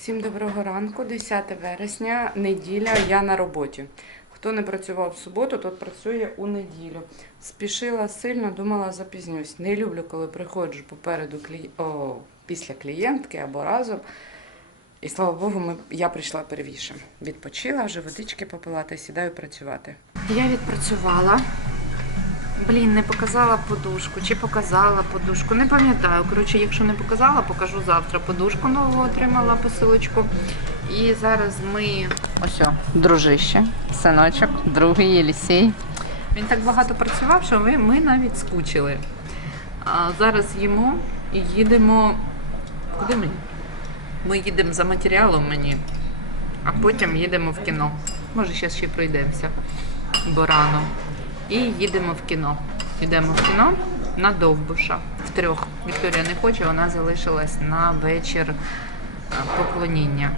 Всім доброго ранку, 10 вересня, неділя, я на роботі. Хто не працював в суботу, тот працює у неділю. Спішила сильно, думала, запізнюсь. Не люблю, коли приходжу попереду клі... О, після клієнтки або разом. І слава Богу, ми... я прийшла первіше. Відпочила, вже водички попила та сідаю працювати. Я відпрацювала. Блін, не показала подушку. Чи показала подушку? Не пам'ятаю. Коротше, якщо не показала, покажу завтра. Подушку нову отримала посилочку. І зараз ми. Ось, дружище, синочок, другий Єлісей. Він так багато працював, що ми, ми навіть скучили. А зараз їмо і їдемо. Куди ми? Ми їдемо за матеріалом мені, а потім їдемо в кіно. Може, ще ще пройдемося, бо рано. І їдемо в кіно. Йдемо в кіно на Довбуша. Втрьох. Вікторія не хоче, вона залишилась на вечір поклоніння.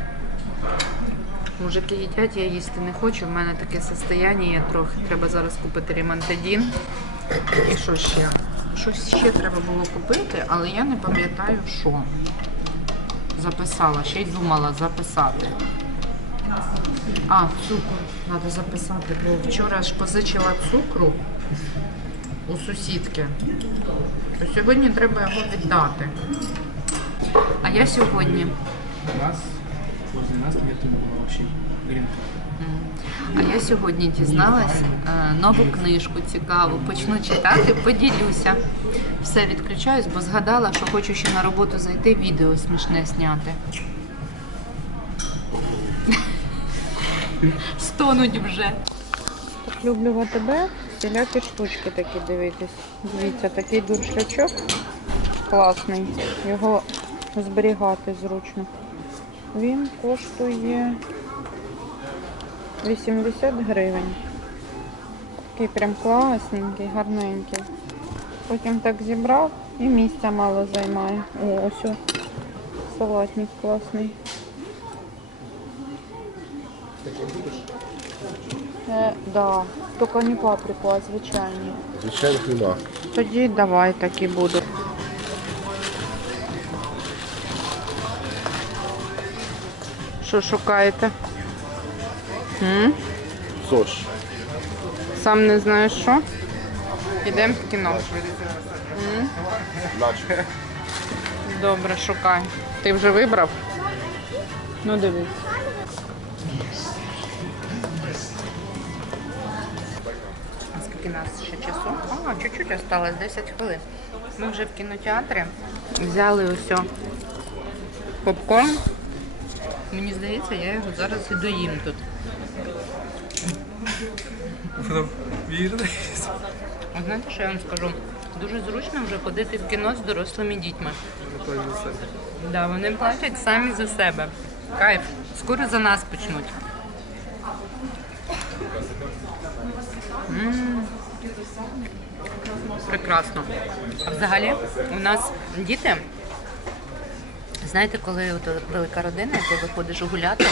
Мужики їдять, я їсти не хочу. В мене таке состояння я трохи. Треба зараз купити ремонтадін. І що ще? Щось ще треба було купити, але я не пам'ятаю, що. Записала, ще й думала записати. А, цукор. Треба записати, бо вчора ж позичила цукру у сусідки. То сьогодні треба його віддати. А я сьогодні. У нас возле нас нету вообще гринка. А я сьогодні дізналась е, нову книжку цікаву. Почну читати, поділюся. Все відключаюсь, бо згадала, що хочу ще на роботу зайти, відео смішне зняти. Стонуть вже. Так люблю АТБ всілякі штучки такі дивитись. Дивіться, такий дуршлячок класний. Його зберігати зручно. Він коштує 80 гривень. Такий прям класненький, гарненький. Потім так зібрав і місця мало займає. О, ось о, салатник класний. Е, да, тільки не паприку, а звичайні. Звичайних нема. Тоді давай так і буду. Що шукаєте? М? ЗОЖ. Сам не знаєш що? Ідемо в кіно. М? Наче. Добре, шукай. Ти вже вибрав? Ну дивись. Скільки нас ще часу? А, чуть-чуть осталось, 10 хвилин. Ми вже в кінотеатрі. Взяли ось о попкорн. Мені здається, я його зараз і доїм тут. Вірно. А знаєте, що я вам скажу? Дуже зручно вже ходити в кіно з дорослими дітьми. Да, вони платять самі за себе. Кайф. Скоро за нас почнуть. М. Прекрасно. А взагалі у нас діти. Знаєте, коли от велика родина, ти виходиш гуляти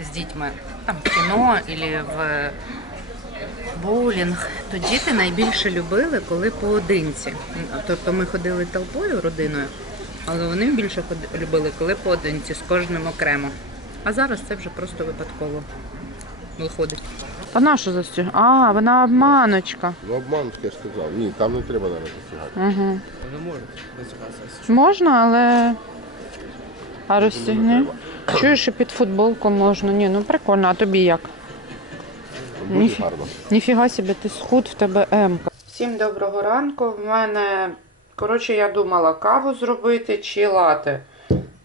з дітьми, там в кіно або в боулінг, то діти найбільше любили, коли поодинці. Тобто ми ходили толпою, родиною, але вони більше любили, коли поодинці, з кожним окремо. А зараз це вже просто випадково виходить. Та на що застіг? А, вона обманочка. Ну обман, я ж сказав. Ні, там не треба зараз засягати. Угу. Не може досягатися. Можна, але. А розстігни? Чуєш, і під футболку можна. Ні, ну прикольно, а тобі як? Дуже Ніфі- гарно. Ніфіга собі, ти схуд, в тебе М. Всім доброго ранку. В мене, коротше, я думала каву зробити чи лати.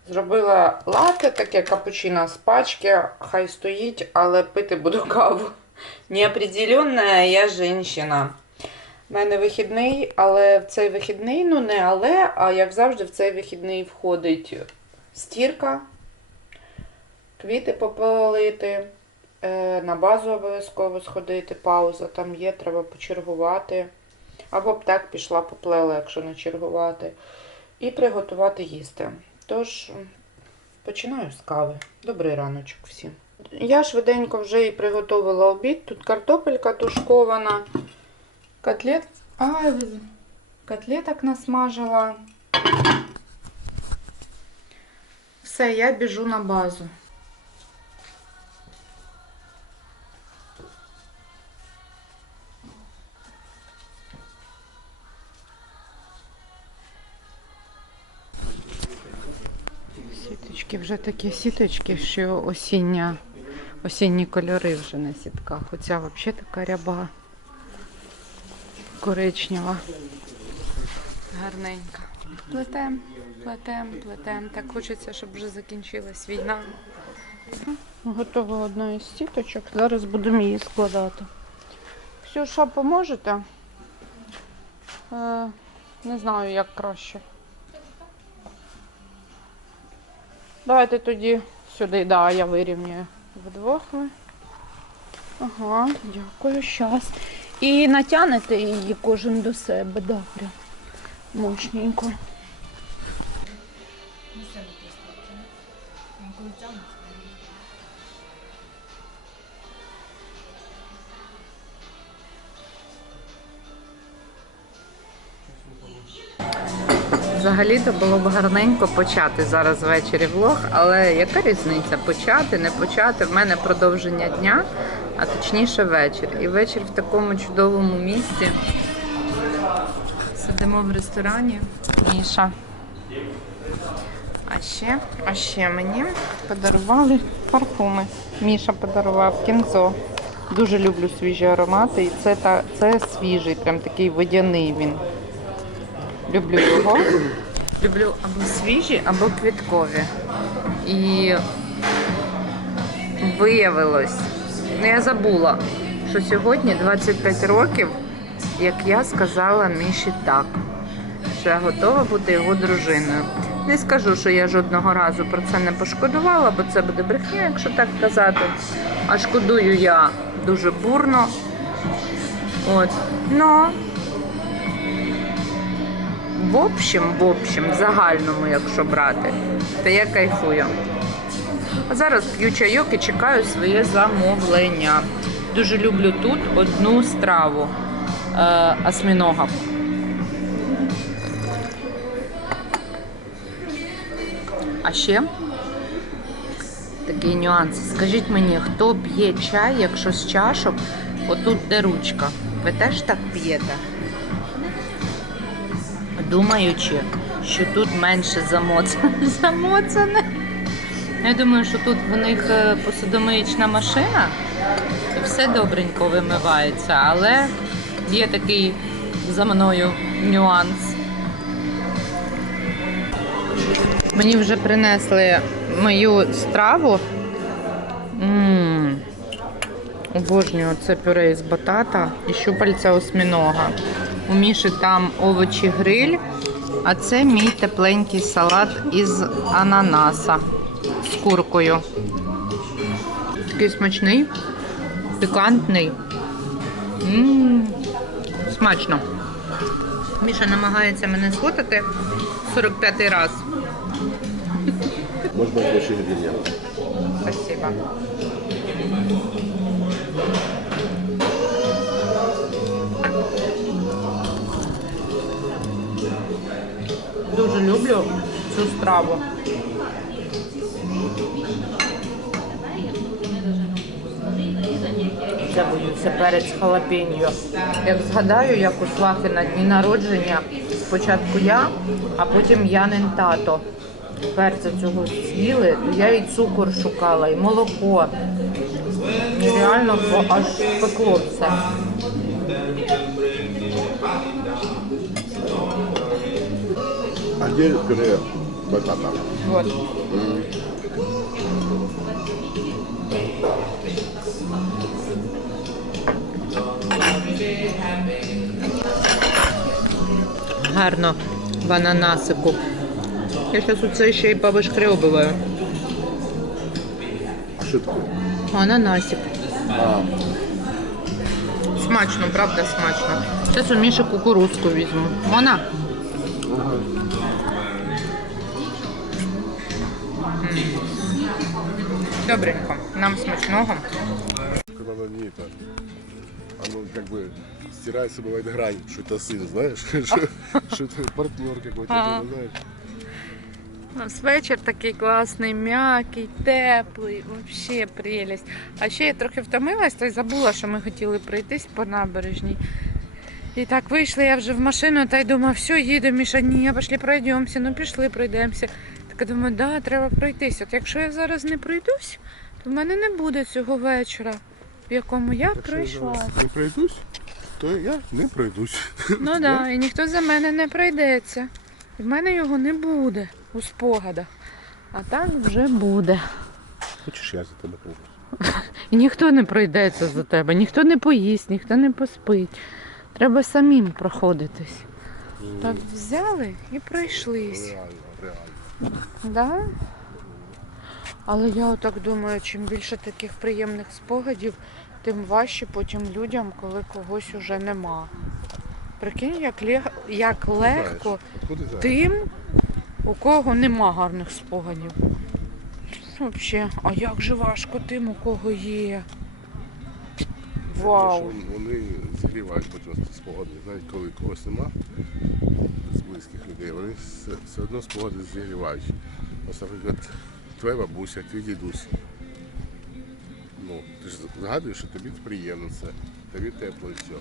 Зробила лате, таке капучино з пачки, хай стоїть, але пити буду каву. Неопределенна я жінка. У мене вихідний, але в цей вихідний, ну не але, а як завжди, в цей вихідний входить стірка, квіти попалити, е, на базу обов'язково сходити, пауза там є, треба почергувати. Або б так пішла поплела, якщо не чергувати. І приготувати їсти. Тож, починаю з кави. Добрий раночок всім. Я швиденько вже і приготувала обід. Тут картопелька тушкована, котлет. А, котлеток насмажила. Все, я біжу на базу. Сіточки вже такі сіточки, що осіння, осінні кольори вже на сітках. Оця взагалі така ряба коричнева. Гарненька. Плетем, плетем, плетем. Так хочеться, щоб вже закінчилась війна. Готова одна із сіточок. Зараз будемо її складати. Ксюша, поможете? Е, не знаю, як краще. Давайте тоді сюди, да, я вирівнюю вдвох ви. Ага, дякую, щас. І натягнете її кожен до себе, да, Коли мощненько. Взагалі-то було б гарненько почати зараз ввечері влог, але яка різниця? Почати, не почати? В мене продовження дня, а точніше вечір. І вечір в такому чудовому місці. Сидимо в ресторані. Міша. А ще, а ще мені подарували парфуми. Міша подарував кінзо. Дуже люблю свіжі аромати, і це, та, це свіжий, прям такий водяний він. Люблю його. Люблю або свіжі, або квіткові. І виявилось, ну я забула, що сьогодні 25 років, як я сказала Міші так, що я готова бути його дружиною. Не скажу, що я жодного разу про це не пошкодувала, бо це буде брехня, якщо так казати. А шкодую я дуже бурно. От. Ну, в общем, в общем, в загальному, якщо брати, то я кайфую. А зараз п'ю чайок і чекаю своє замовлення. Дуже люблю тут одну страву е, осьмінога. А ще такий нюанс. Скажіть мені, хто п'є чай, якщо з чашок, отут де ручка. Ви теж так п'єте? Думаючи, що тут менше замоцане. Я думаю, що тут в них е, посудомиючна машина і все добренько вимивається, але є такий за мною нюанс. Мені вже принесли мою страву. Обожнюю це пюре із батата і щупальця осьмінога. У Міші там овочі гриль, а це мій тепленький салат із ананаса з куркою. Такий смачний, пікантний. М, Смачно. Міша намагається мене сфотати 45-й раз. Больше ингредиентов. Спасибо. Люблю цю страву. Я боюся перець халапеньо. Як згадаю, як у Слахи на дні народження, спочатку я, а потім Янин тато. Перця цього з'їли, то я і цукор шукала, і молоко. І реально аж пекло все. Где пюре батата? Вот. Гарно в ананасику. Я зараз оце ще й повишкребываю. А что такое? Ананасик. А, Смачно, правда смачно. Зараз у Міші кукурузку візьму. Вона? Добренько. Нам смачного. когда оно не это, оно как бы стирается, бывает грань, что это сын, знаешь, что что это партнер какой-то, А. знаешь. У нас вечір такий класний, м'який, теплий, взагалі прелість. А ще я трохи втомилась, та й забула, що ми хотіли пройтись по набережній. І так вийшла я вже в машину та й думаю, все, їду, Міша, ні, пішли пройдемося, ну пішли, пройдемося. Так я думаю, да, треба пройтись. От якщо я зараз не пройдусь, то в мене не буде цього вечора, в якому я Якщо я пройшла. зараз не пройдусь, то я не пройдусь. Ну так, да, і ніхто за мене не пройдеться. І в мене його не буде у спогадах. А так вже буде. Хочеш, я за тебе пройдусь? І ніхто не пройдеться за тебе, ніхто не поїсть, ніхто не поспить. Треба самим проходитись. Так взяли і пройшлись. Реально, реально. Да? Але я отак думаю, чим більше таких приємних спогадів, тим важче потім людям, коли когось уже нема. Прикинь, як, лег... як легко тим, у кого нема гарних спогадів. Взагалі, а як же важко тим, у кого є. Вау. Тому що Вони зігрівають потім спогади. Навіть коли когось нема близьких людей, вони все, одно спогади зігрівають. Ось, наприклад, твоя бабуся, твій дідусь. Ну, ти ж згадуєш, що тобі приємно це, тобі тепло і все.